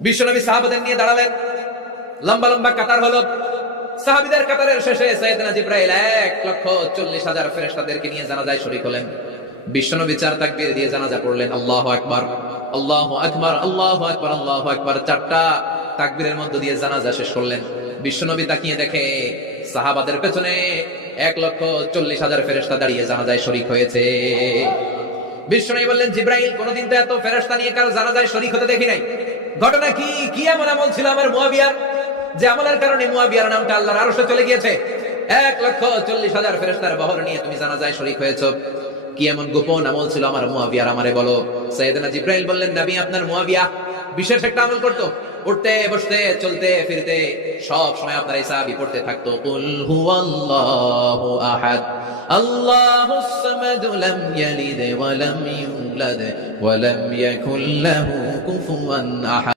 বিশ্বনবী সাহাবাদের নিয়ে দাঁড়ালেন, লম্বা লম্বা কাতার হলো। সাহাবীদের কাতারের শেষে সাইয়েদনা জিবরাইল 1,40,000 ফেরেশতাদেরকে নিয়ে জানাজায় শরীক হলেন। বিশ্বনবী 4 তাকবীর দিয়ে জানাজা পড়লেন, আল্লাহু আকবার, আল্লাহু আকবার, আল্লাহু আকবার, আল্লাহু আকবার। 4টা তাকবীরের মধ্য দিয়ে জানাজা শেষ করলেন। বিশ্বনবী তাকিয়ে দেখে সাহাবাদের পেছনে 1,40,000 ফেরেশতা দাঁড়িয়ে জানাজায় শরীক হয়েছে। বিশ্বনবী বললেন, জিবরাইল, কোনদিন তো এত ফেরেশতা নিয়ে কারো জানাজায় শরীক হতে দেখি নাই। ঘটনা কি? কি এমন আমল ছিল আমার মুয়াবিয়ার যে আমলের কারণে মুয়াবিয়ার নামটা আল্লাহর আরশে চলে গিয়েছে? 1,40,000 ফেরেশতার বহর নিয়ে তুমি জানাজায় শরীক হয়েছো। কি এমন গোপন আমল ছিল আমার মুয়াবিয়ার, আমারে বলো। সাইয়েদনা জিবরাইল বললেন, নবী, আপনার মুয়াবিয়া বিশেষ একটা আমল করতো। উঠতে বসতে চলতে ফিরতে সব সময় আপনার এই সাহাবী পড়তে থাকতো, কুল হুয়াল্লাহু আহাদ, আল্লাহুস সামাদ, লাম ইয়ালিদ ওয়া লাম ইউলাদ ওয়া লাম ইয়াকুল লাহু কুফুয়ান আহাদ।